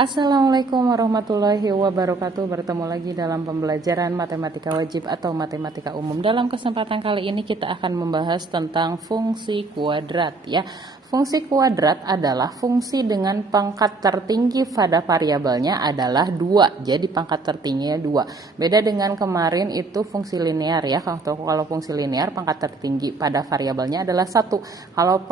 Assalamualaikum warahmatullahi wabarakatuh. Bertemu lagi dalam pembelajaran matematika wajib atau matematika umum. Dalam kesempatan kali ini kita akan membahas tentang fungsi kuadrat ya. Fungsi kuadrat adalah fungsi dengan pangkat tertinggi pada variabelnya adalah 2. Jadi pangkat tertingginya 2. Beda dengan kemarin itu fungsi linear ya. Kalau fungsi linear pangkat tertinggi pada variabelnya adalah 1. Kalau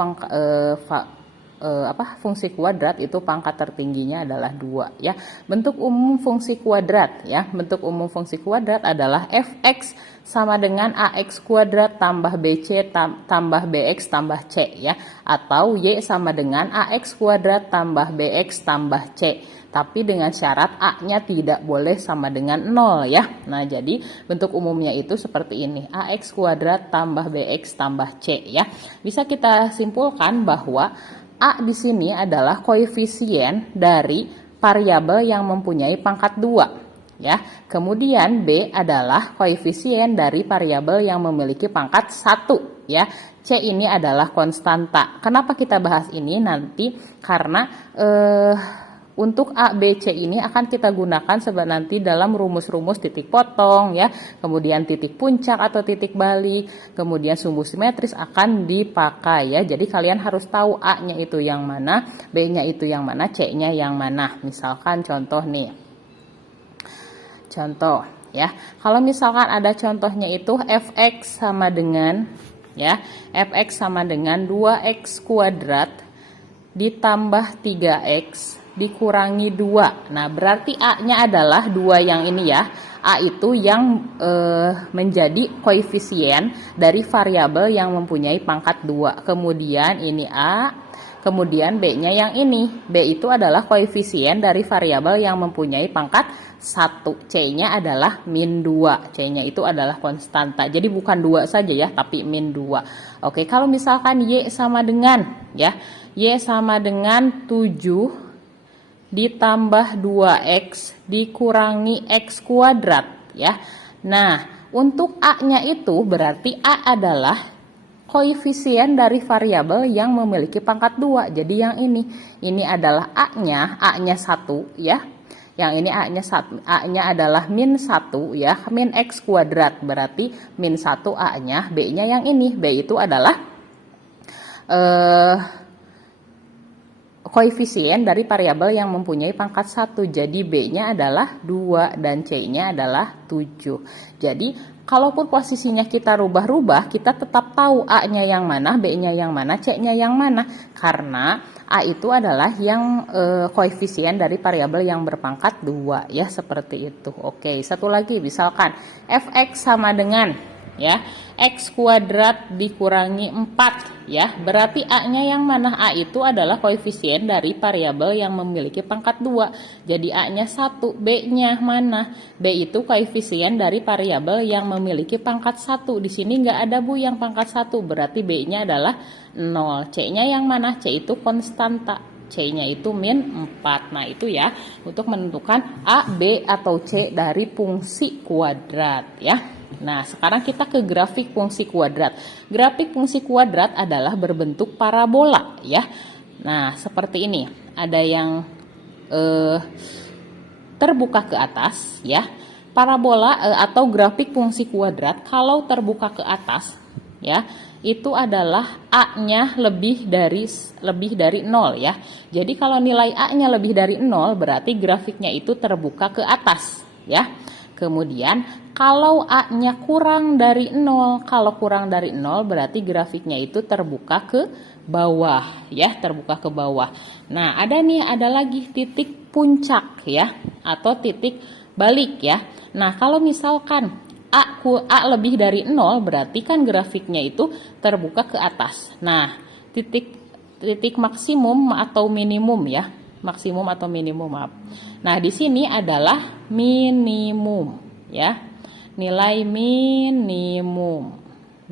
fungsi kuadrat itu pangkat tertingginya adalah 2 ya. Bentuk umum fungsi kuadrat ya. Bentuk umum fungsi kuadrat adalah fx sama dengan ax kuadrat tambah bc tambah bx tambah c ya, atau y sama dengan ax kuadrat tambah bx tambah c. Tapi dengan syarat a-nya tidak boleh sama dengan 0 ya. Nah, jadi bentuk umumnya itu seperti ini. Ax kuadrat tambah bx tambah c ya. Bisa kita simpulkan bahwa A di sini adalah koefisien dari variabel yang mempunyai pangkat 2 ya. Kemudian B adalah koefisien dari variabel yang memiliki pangkat 1 ya. C ini adalah konstanta. Kenapa kita bahas ini nanti? Karena untuk A, B, C ini akan kita gunakan nanti dalam rumus-rumus titik potong ya, kemudian titik puncak atau titik balik, kemudian sumbu simetris akan dipakai ya. Jadi kalian harus tahu A-nya itu yang mana, B-nya itu yang mana, C-nya yang mana. Misalkan contoh nih. Contoh ya. Kalau misalkan ada contohnya itu fx sama dengan ya, fx sama dengan 2x kuadrat ditambah 3x dikurangi 2. Nah, berarti A-nya adalah 2 yang ini ya. A itu yang menjadi koefisien dari variabel yang mempunyai pangkat 2. Kemudian ini A, kemudian B-nya yang ini. B itu adalah koefisien dari variabel yang mempunyai pangkat 1. C-nya adalah min 2. C-nya itu adalah konstanta. Jadi bukan 2 saja ya, tapi min 2. Oke, kalau misalkan Y sama dengan ya, Y sama dengan 7 ditambah 2x dikurangi x kuadrat ya. Nah, untuk A-nya itu berarti A adalah koefisien dari variabel yang memiliki pangkat 2. Jadi yang ini adalah A-nya 1 ya. Yang ini A-nya adalah min 1 ya, min x kuadrat berarti min 1 A-nya. B-nya yang ini, B itu adalah koefisien dari variabel yang mempunyai pangkat 1. Jadi B-nya adalah 2 dan C-nya adalah 7. Jadi kalaupun posisinya kita rubah-rubah, kita tetap tahu A-nya yang mana, B-nya yang mana, C-nya yang mana. Karena A itu adalah yang koefisien dari variabel yang berpangkat 2 ya, seperti itu. Oke, satu lagi misalkan fx sama dengan ya, x kuadrat dikurangi 4 ya. Berarti A-nya yang mana? A itu adalah koefisien dari variabel yang memiliki pangkat 2. Jadi A-nya 1. B-nya mana? B itu koefisien dari variabel yang memiliki pangkat 1. Di sini nggak ada Bu yang pangkat 1. Berarti B-nya adalah 0. C-nya yang mana? C itu konstanta. C-nya itu min 4. Nah, itu ya untuk menentukan A, B, atau C dari fungsi kuadrat ya. Nah, sekarang kita ke grafik fungsi kuadrat. Grafik fungsi kuadrat adalah berbentuk parabola ya. Nah, seperti ini. Ada yang terbuka ke atas ya. Parabola atau grafik fungsi kuadrat kalau terbuka ke atas ya, itu adalah A-nya lebih dari 0 ya. Jadi kalau nilai A-nya lebih dari 0 berarti grafiknya itu terbuka ke atas ya. Kemudian kalau A-nya kurang dari 0, kalau kurang dari 0 berarti grafiknya itu terbuka ke bawah ya, terbuka ke bawah. Nah, ada lagi titik puncak ya, atau titik balik ya. Nah, kalau misalkan A lebih dari 0 berarti kan grafiknya itu terbuka ke atas. Nah, titik maksimum atau minimum ya. Maksimum atau minimum, maaf. Nah, di sini adalah minimum ya. Nilai minimum.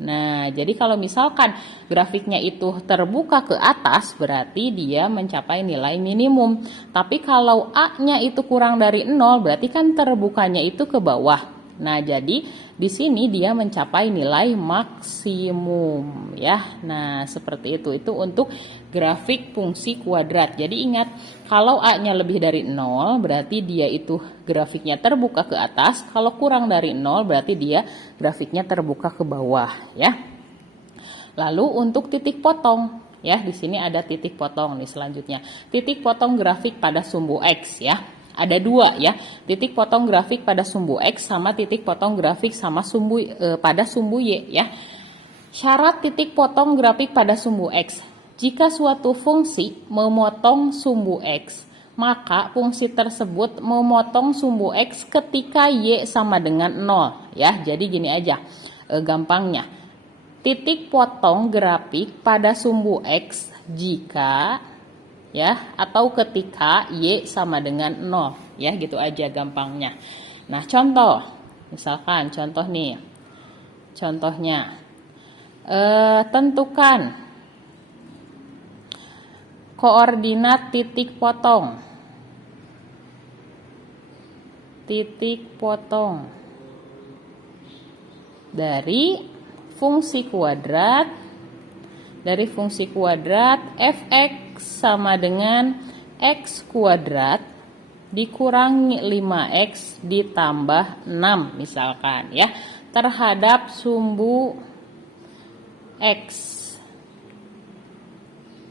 Nah, jadi kalau misalkan grafiknya itu terbuka ke atas berarti dia mencapai nilai minimum. Tapi kalau A-nya itu kurang dari 0 berarti kan terbukanya itu ke bawah. Nah, jadi di sini dia mencapai nilai maksimum ya. Nah, seperti itu. Itu untuk grafik fungsi kuadrat. Jadi ingat, kalau A-nya lebih dari 0 berarti dia itu grafiknya terbuka ke atas, kalau kurang dari 0 berarti dia grafiknya terbuka ke bawah ya. Lalu untuk titik potong ya, di sini ada titik potong nih selanjutnya. Titik potong grafik pada sumbu X ya. Ada dua ya, titik potong grafik pada sumbu X sama titik potong grafik sama pada sumbu Y ya. Syarat titik potong grafik pada sumbu X. Jika suatu fungsi memotong sumbu X, maka fungsi tersebut memotong sumbu X ketika Y sama dengan 0 ya. Jadi gini aja gampangnya. Titik potong grafik pada sumbu X jika ya atau ketika Y sama dengan 0 ya, gitu aja gampangnya. Nah, contoh. Misalkan contoh nih. Contohnya tentukan koordinat titik potong dari fungsi kuadrat fx sama dengan x kuadrat dikurangi 5x ditambah 6 misalkan ya, terhadap sumbu X.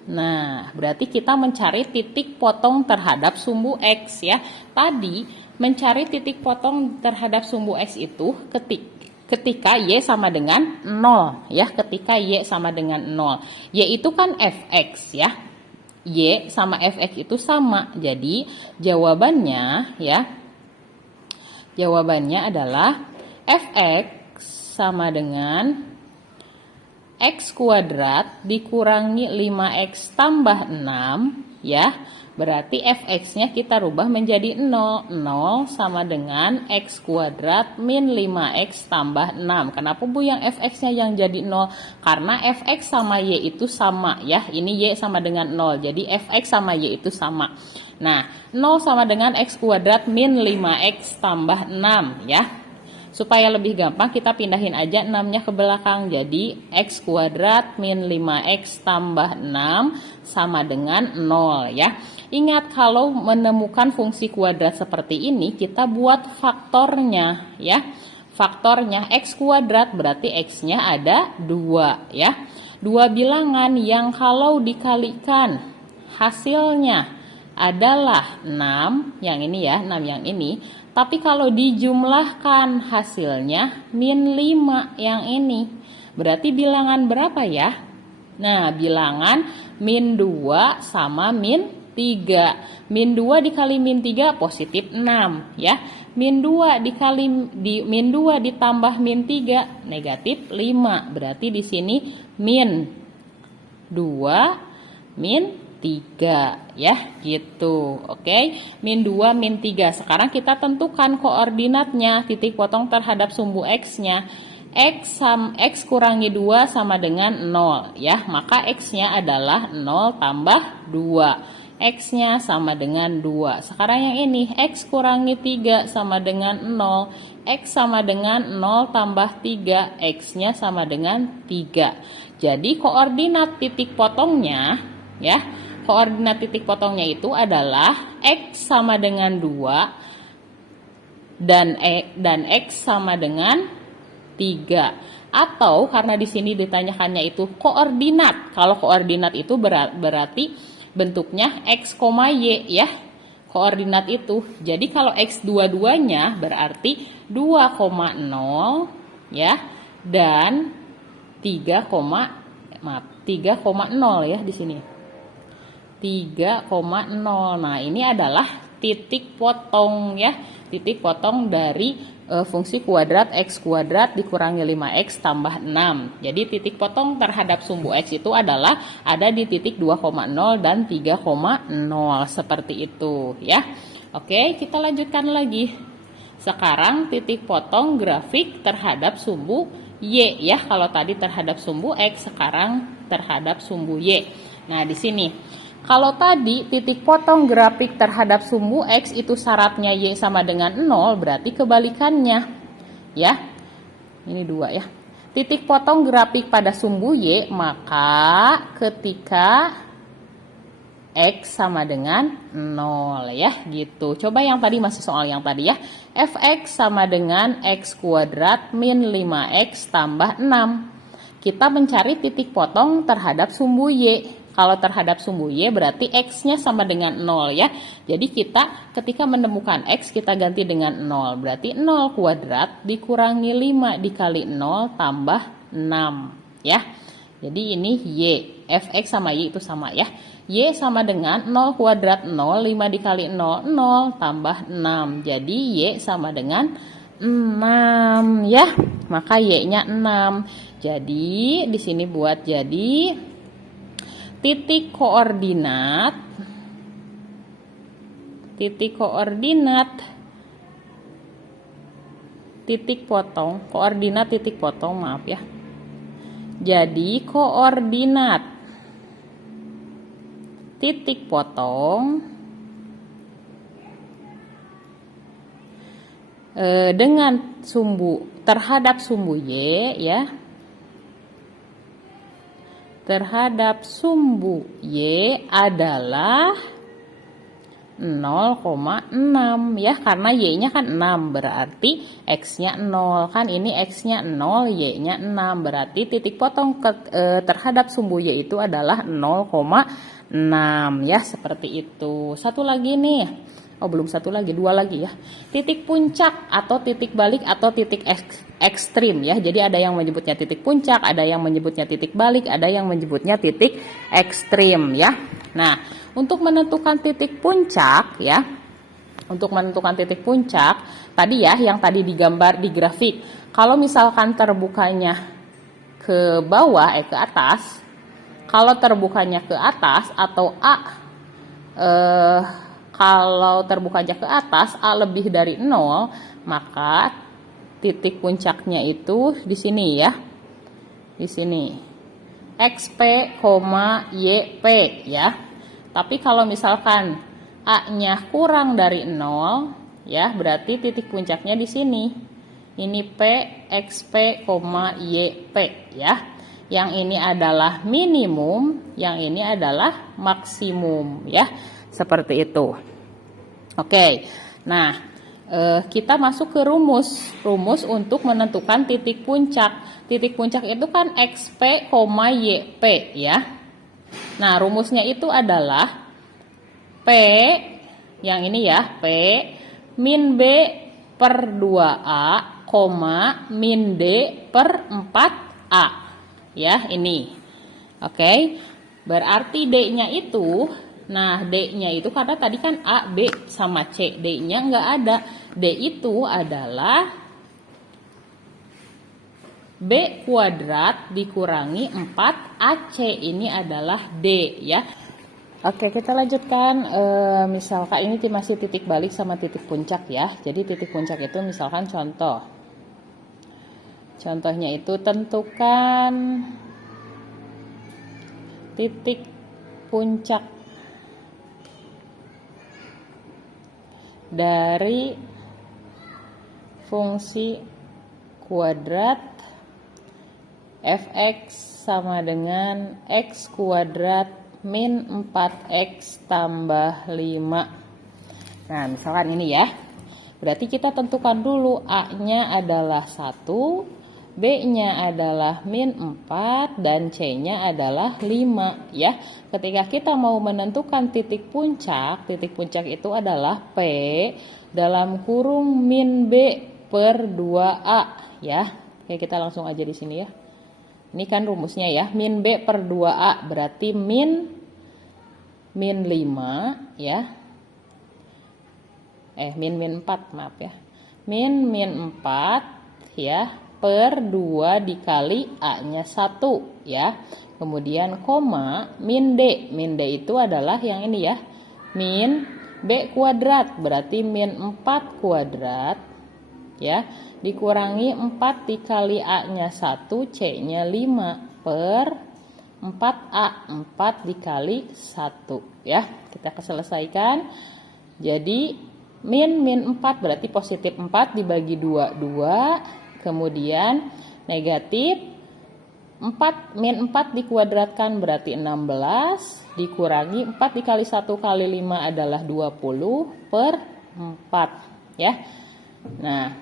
Nah, berarti kita mencari titik potong terhadap sumbu X ya. Tadi mencari titik potong terhadap sumbu X itu ketika Y sama dengan 0 ya, ketika Y sama dengan 0. Y itu kan fx ya. Y sama fx itu sama. Jadi jawabannya adalah fx sama dengan X kuadrat dikurangi 5X tambah 6 ya. Berarti fx-nya kita rubah menjadi 0. 0 sama dengan X kuadrat min 5X tambah 6. Kenapa Bu yang fx-nya yang jadi 0? Karena fx sama Y itu sama ya. Ini Y sama dengan 0. Jadi fx sama Y itu sama. Nah, 0 sama dengan X kuadrat min 5X tambah 6 ya. Supaya lebih gampang kita pindahin aja 6-nya ke belakang. Jadi X kuadrat min 5X tambah 6 sama dengan 0 ya. Ingat, kalau menemukan fungsi kuadrat seperti ini kita buat faktornya ya. Faktornya X kuadrat berarti X-nya ada 2 ya. 2 bilangan yang kalau dikalikan hasilnya adalah 6, yang ini ya, 6 yang ini. Tapi kalau dijumlahkan hasilnya min 5 yang ini. Berarti bilangan berapa ya? Nah, bilangan min 2 sama min 3. Min 2 dikali min 3 positif 6 ya. Min 2 min 2 ditambah min 3 negatif 5. Berarti di sini min 2 min 3 ya, gitu. Oke, min 2 min 3. Sekarang kita tentukan koordinatnya, titik potong terhadap sumbu X-nya. X kurangi 2 sama dengan 0 ya. Maka X-nya adalah 0 tambah 2. X-nya sama dengan 2. Sekarang yang ini, X kurangi 3 sama dengan 0. X sama dengan 0 tambah 3. X-nya sama dengan 3. Jadi koordinat titik potongnya ya, koordinat titik potongnya itu adalah X sama dengan 2 dan X sama dengan 3. Atau karena di sini ditanyakannya itu koordinat. Kalau koordinat itu berarti bentuknya X, Y ya. Koordinat itu. Jadi kalau X dua-duanya berarti 2,0 ya dan 3,0 ya di sini. 3,0. Nah, ini adalah titik potong ya. Titik potong dari fungsi kuadrat X kuadrat dikurangi 5X tambah 6. Jadi titik potong terhadap sumbu X itu adalah ada di titik 2,0 dan 3,0. Seperti itu ya. Oke, kita lanjutkan lagi. Sekarang titik potong grafik terhadap sumbu Y ya. Kalau tadi terhadap sumbu X, sekarang terhadap sumbu Y. Nah, di sini kalau tadi titik potong grafik terhadap sumbu X itu syaratnya Y sama dengan 0, berarti kebalikannya. Ya. Ini 2 ya. Titik potong grafik pada sumbu Y, maka ketika X sama dengan 0 ya, gitu. Coba yang tadi, masih soal yang tadi ya. Fx sama dengan X kuadrat min 5X tambah 6. Kita mencari titik potong terhadap sumbu Y. Kalau terhadap sumbu Y berarti X-nya sama dengan 0 ya. Jadi kita ketika menemukan X kita ganti dengan 0. Berarti 0 kuadrat dikurangi 5 dikali 0 tambah 6 ya. Jadi ini Y. Fx sama Y itu sama ya. Y sama dengan 0 kuadrat 0, 5 dikali 0, 0 tambah 6. Jadi Y sama dengan 6 ya. Maka Y-nya 6. Jadi di sini buat jadi titik koordinat titik potong, koordinat titik potong, maaf ya. Jadi koordinat titik potong dengan sumbu terhadap sumbu Y ya, terhadap sumbu Y adalah 0,6 ya, karena Y-nya kan 6 berarti X-nya 0 kan, ini X-nya 0 Y-nya 6 berarti titik potong terhadap sumbu Y itu adalah 0,6 ya, seperti itu. Satu lagi nih, oh belum satu lagi, dua lagi ya, titik puncak atau titik balik atau titik ekstrim ya. Jadi ada yang menyebutnya titik puncak, ada yang menyebutnya titik balik, ada yang menyebutnya titik ekstrim ya. Nah, untuk menentukan titik puncak ya, untuk menentukan titik puncak tadi ya, yang tadi digambar di grafik, kalau misalkan terbukanya ke bawah ke atas, kalau terbukanya ke atas atau A kalau terbukanya ke atas A lebih dari 0, maka titik puncaknya itu di sini ya, di sini XP, YP ya. Tapi kalau misalkan A-nya kurang dari 0 ya, berarti titik puncaknya di sini. Ini P, XP, YP ya. Yang ini adalah minimum, yang ini adalah maksimum ya. Seperti itu. Oke. Nah, kita masuk ke rumus untuk menentukan titik puncak. Titik puncak itu kan XP, YP ya. Nah, rumusnya itu adalah P, yang ini ya, P min B per 2A, min D per 4A. Ya, ini. Oke, berarti D-nya itu, nah D-nya itu karena tadi kan A, B, sama C. D-nya nggak ada. D itu adalah B kuadrat dikurangi 4AC, ini adalah D ya. Oke, kita lanjutkan. Misalkan ini masih titik balik sama titik puncak ya. Jadi titik puncak itu misalkan contohnya itu tentukan titik puncak dari fungsi kuadrat Fx sama dengan X kuadrat min 4X tambah 5. Nah, misalkan ini ya. Berarti kita tentukan dulu A-nya adalah 1, B-nya adalah min 4, dan C-nya adalah 5 ya. Ketika kita mau menentukan titik puncak itu adalah P dalam kurung min B per 2A ya. Oke, kita langsung aja di sini ya. Ini kan rumusnya ya, min B per 2A berarti min 5 ya. Min 4, maaf ya. Min 4 ya per 2 dikali A-nya 1 ya. Kemudian koma min D. Min D itu adalah yang ini ya. Min B kuadrat berarti min 4 kuadrat ya, dikurangi 4 dikali A-nya 1, C-nya 5 per 4A, 4 dikali 1 ya. Kita selesaikan. Jadi min 4 berarti positif 4 dibagi 2, kemudian negatif 4 min 4 dikuadratkan berarti 16 dikurangi 4 dikali 1 kali 5 adalah 20/4 ya. Nah,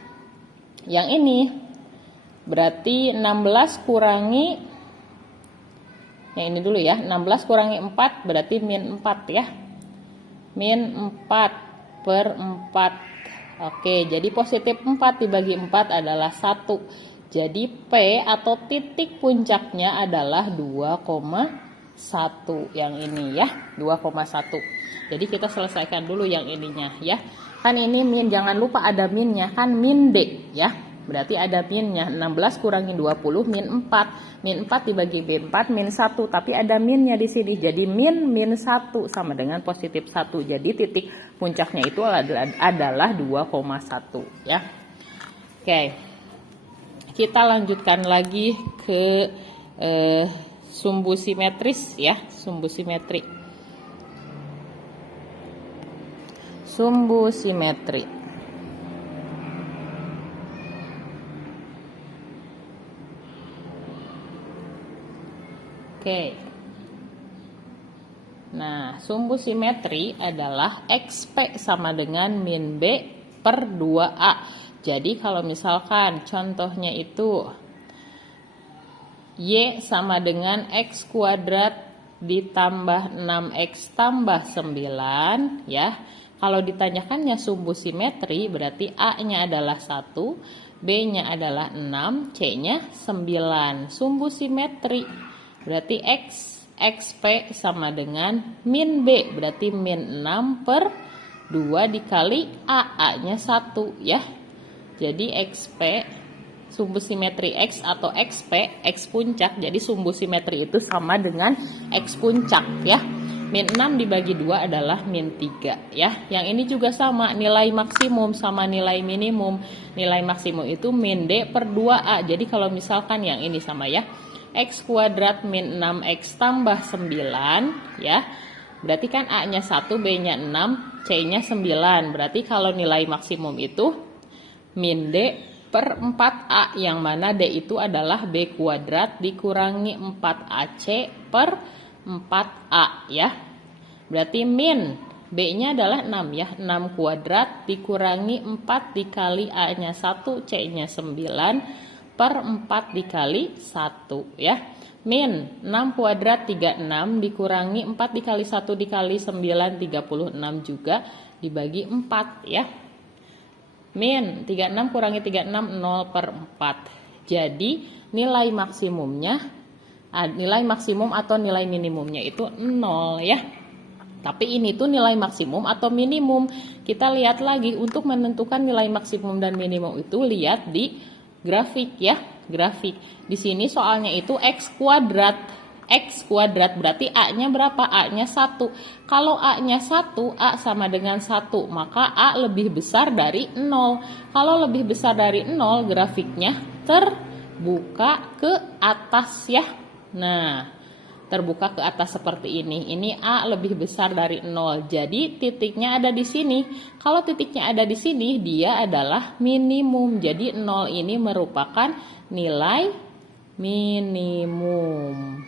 yang ini berarti 16 kurangi, yang ini dulu ya, 16 kurangi 4 berarti min 4 ya. Min 4/4. Oke, jadi positif 4 dibagi 4 adalah 1. Jadi P atau titik puncaknya adalah 2,1 yang ini ya, 2,1. Jadi kita selesaikan dulu yang ininya ya. Kan ini min, jangan lupa ada minnya, kan min D ya. Berarti ada minnya, 16 kurangi 20 min 4. Min 4 dibagi B4 min 1, tapi ada minnya di sini. Jadi min 1 sama dengan positif 1. Jadi titik puncaknya itu adalah 2,1 ya. Oke. Kita lanjutkan lagi ke sumbu simetris ya, sumbu simetri. Sumbu simetri. Oke. Nah, sumbu simetri adalah XP sama dengan min B per 2A. Jadi kalau misalkan contohnya itu Y sama dengan X kuadrat ditambah 6X tambah 9 ya. Kalau ditanyakannya sumbu simetri berarti A-nya adalah 1, B-nya adalah 6, C-nya 9. Sumbu simetri berarti XP sama dengan min B, berarti min 6/2 dikali A-nya 1 ya. Jadi XP, sumbu simetri X atau XP, X puncak, jadi sumbu simetri itu sama dengan X puncak ya. Min 6 dibagi 2 adalah min 3 ya. Yang ini juga sama, nilai maksimum sama nilai minimum. Nilai maksimum itu min D per 2A. Jadi kalau misalkan yang ini sama ya, X kuadrat min 6X tambah 9 ya. Berarti kan A-nya 1, B-nya 6, C-nya 9. Berarti kalau nilai maksimum itu min D per 4A, yang mana D itu adalah B kuadrat dikurangi 4AC per 4A ya. Berarti min B-nya adalah 6 ya. 6 kuadrat dikurangi 4 dikali A-nya 1, C-nya 9 per 4 dikali 1 ya. Min 6 kuadrat 36 dikurangi 4 dikali 1 dikali 9 36 juga dibagi 4 ya. Min 36 kurangi 36 0/4. Jadi nilai maksimumnya, nilai maksimum atau nilai minimumnya itu 0 ya. Tapi ini tuh nilai maksimum atau minimum. Kita lihat lagi untuk menentukan nilai maksimum dan minimum itu, lihat di grafik ya, grafik. Di sini soalnya itu X kuadrat. X kuadrat berarti A-nya berapa? A-nya 1. Kalau A-nya 1, A sama dengan 1, maka A lebih besar dari 0. Kalau lebih besar dari 0, grafiknya terbuka ke atas ya. Nah, terbuka ke atas seperti ini. Ini A lebih besar dari 0. Jadi titiknya ada di sini. Kalau titiknya ada di sini, dia adalah minimum. Jadi 0 ini merupakan nilai minimum.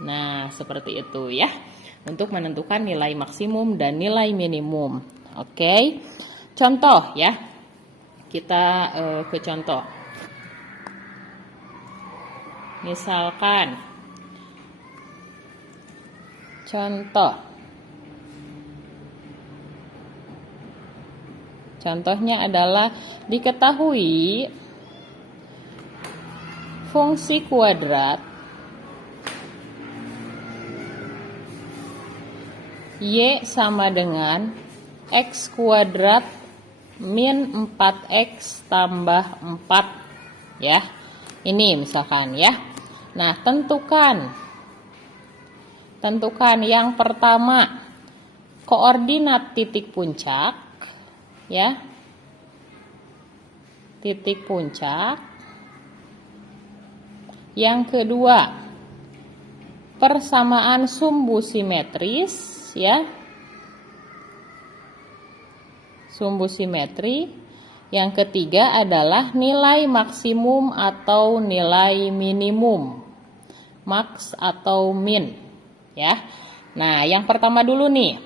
Nah, seperti itu ya. Untuk menentukan nilai maksimum dan nilai minimum. Oke. Contoh ya. Kita ke contoh. Misalkan contohnya adalah diketahui fungsi kuadrat Y sama dengan X kuadrat min 4X tambah 4 ya. Ini misalkan ya. Nah, tentukan yang pertama koordinat titik puncak ya. Titik puncak. Yang kedua, persamaan sumbu simetris ya. Sumbu simetri. Yang ketiga adalah nilai maksimum atau nilai minimum. Max atau min. Ya. Nah, yang pertama dulu nih.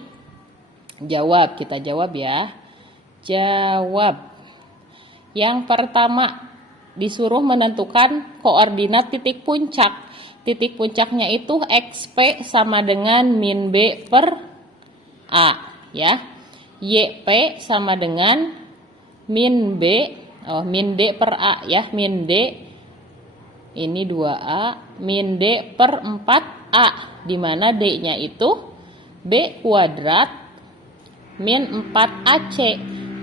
Jawab, kita jawab ya. Jawab. Yang pertama disuruh menentukan koordinat titik puncak. Titik puncaknya itu XP sama dengan min B per A ya. YP sama dengan min B, min D per A ya, min D ini 2A, min D per 4A, di mana D-nya itu B kuadrat min 4AC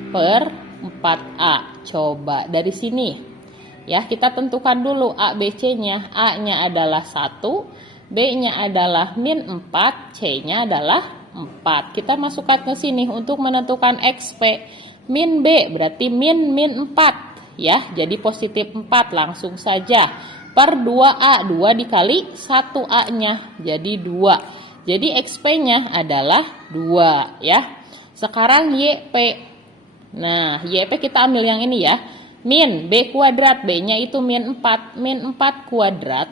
per 4A. Coba dari sini ya, kita tentukan dulu A, B, C-nya. A-nya adalah 1, B-nya adalah min 4, C-nya adalah 4. Kita masukkan ke sini untuk menentukan XP. Min B berarti min 4 ya. Jadi positif 4 langsung saja. Per 2A, 2 dikali 1A-nya jadi 2. Jadi XP-nya adalah 2 ya. Sekarang YP. Nah, YP kita ambil yang ini ya. Min B kuadrat, B-nya itu min 4. Min 4 kuadrat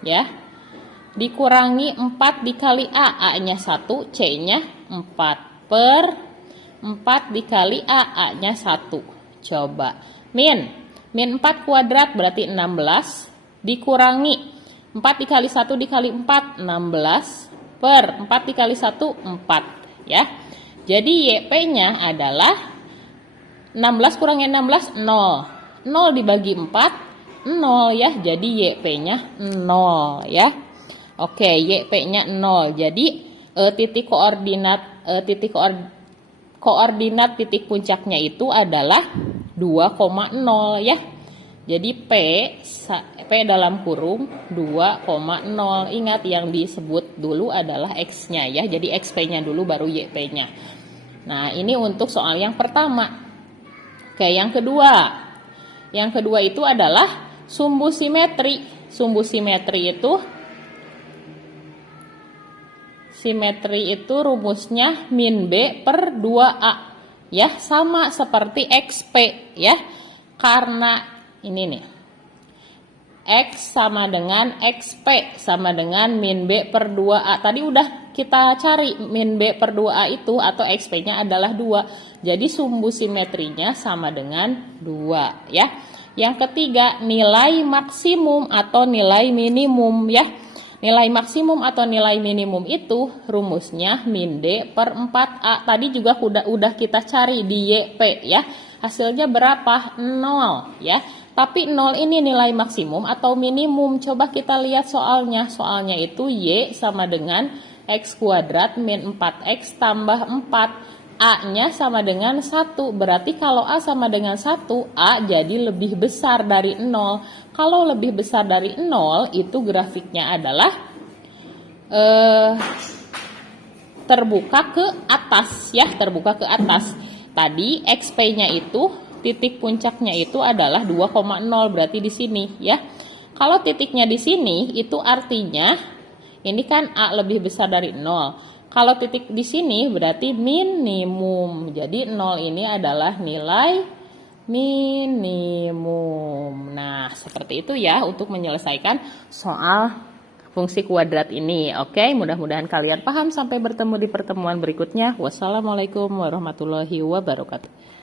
ya. Dikurangi 4 dikali A, A-nya 1, C-nya 4. Per 4 dikali A, A-nya 1. Coba. Min 4 kuadrat berarti 16. Dikurangi 4 dikali 1 dikali 4, 16. Per 4 dikali 1, 4. Ya. Jadi YP-nya adalah 16 kurangi 16, 0. 0 dibagi 4, 0 ya. Jadi YP-nya 0 ya. Oke, YP-nya 0. Jadi titik koordinat titik puncaknya itu adalah 2,0 ya. Jadi P dalam kurung 2,0. Ingat yang disebut dulu adalah X-nya ya. Jadi XP-nya dulu baru YP-nya. Nah, ini untuk soal yang pertama. Oke, yang kedua. Yang kedua itu adalah sumbu simetri. Sumbu simetri itu rumusnya min B per 2A ya, sama seperti XP ya, karena ini nih X sama dengan XP sama dengan min B per 2A. Tadi udah kita cari min B per 2A itu atau XP-nya adalah 2. Jadi sumbu simetrinya sama dengan 2 ya. Yang ketiga, nilai maksimum atau nilai minimum ya. Nilai maksimum atau nilai minimum itu rumusnya min D per 4A. Tadi juga udah kita cari di YP ya. Hasilnya berapa? 0 ya. Tapi 0 ini nilai maksimum atau minimum. Coba kita lihat soalnya. Soalnya itu Y sama dengan X kuadrat min 4X tambah 4. A-nya sama dengan 1. Berarti kalau A sama dengan 1, A jadi lebih besar dari 0. Kalau lebih besar dari 0, itu grafiknya adalah terbuka ke atas ya, terbuka ke atas. Tadi XP-nya itu, titik puncaknya itu adalah 2,0, berarti di sini ya. Kalau titiknya di sini, itu artinya ini kan A lebih besar dari 0. Kalau titik di sini berarti minimum. Jadi 0 ini adalah nilai minimum. Nah, seperti itu ya untuk menyelesaikan soal fungsi kuadrat ini. Oke, mudah-mudahan kalian paham. Sampai bertemu di pertemuan berikutnya. Wassalamualaikum warahmatullahi wabarakatuh.